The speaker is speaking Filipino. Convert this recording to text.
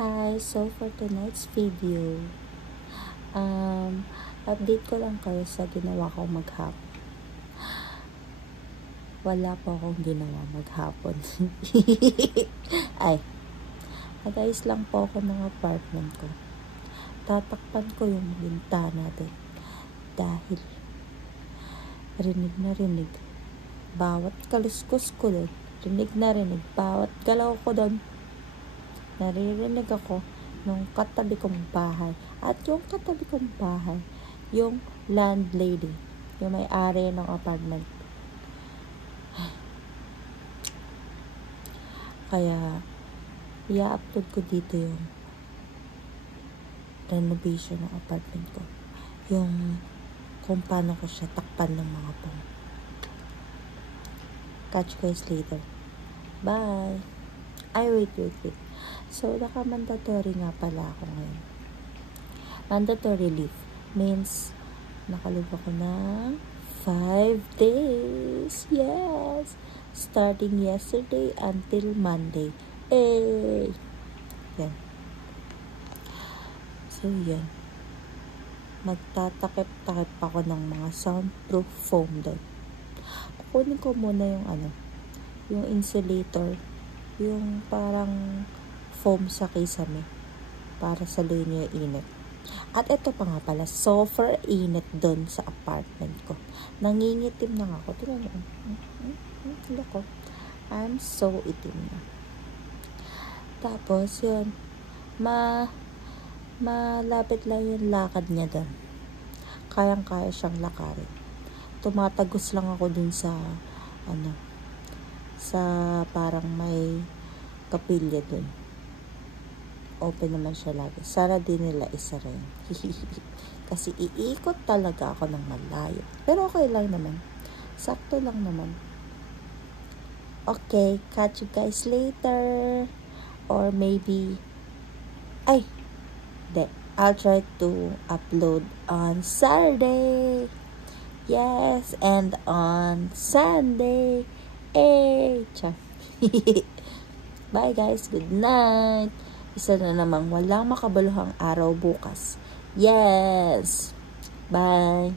Hi! So for tonight's video, update ko lang kayo sa ginawa ko maghapon. Wala po akong ginawa maghapon. Ay, nag-ayos lang po ako ng apartment ko. Tatakpan ko yung bintana natin dahil rinig na rinig. Bawat kaluskos ko doon, rinig na rinig. Bawat galaw ko doon, naririnig ako nung katabi kong bahay. At yung katabi kong bahay, yung landlady, yung may-ari ng apartment. Kaya, i-upload ko dito yung renovation ng apartment ko. Yung kung paano ko siya takpan ng mga pong. Catch you guys later. Bye! Ay, wait. So, naka-mandatory nga pala ako ngayon. Mandatory leave means nakalib ako ng 5 days. Yes! Starting yesterday until Monday. Hey! Yan. So, yan. Magtatakip-takip ako ng mga soundproof foam doon. Kukunin ko muna yung insulator, yung parang foam sa kisame para saluhin niyo yung init. At ito pa nga pala, super init doon sa apartment ko. Nangingitim na ako. Tingnan mo. Loko. I'm so itim na. Tapos yun, malapit lang yung lakad niya doon. Kayang-kaya siyang lakarin. Tumatagos lang ako dun sa sa parang may kapilya dun. Open naman siya lagi. Sana din nila isa rin. Kasi iikot talaga ako ng malayo. Pero okay lang naman. Sakto lang naman. Okay, catch you guys later. Or maybe I'll try to upload on Saturday. Yes, and on Sunday. Char. Bye guys, good night. Isa na namang walang makabaluhang araw bukas. Yes. Bye.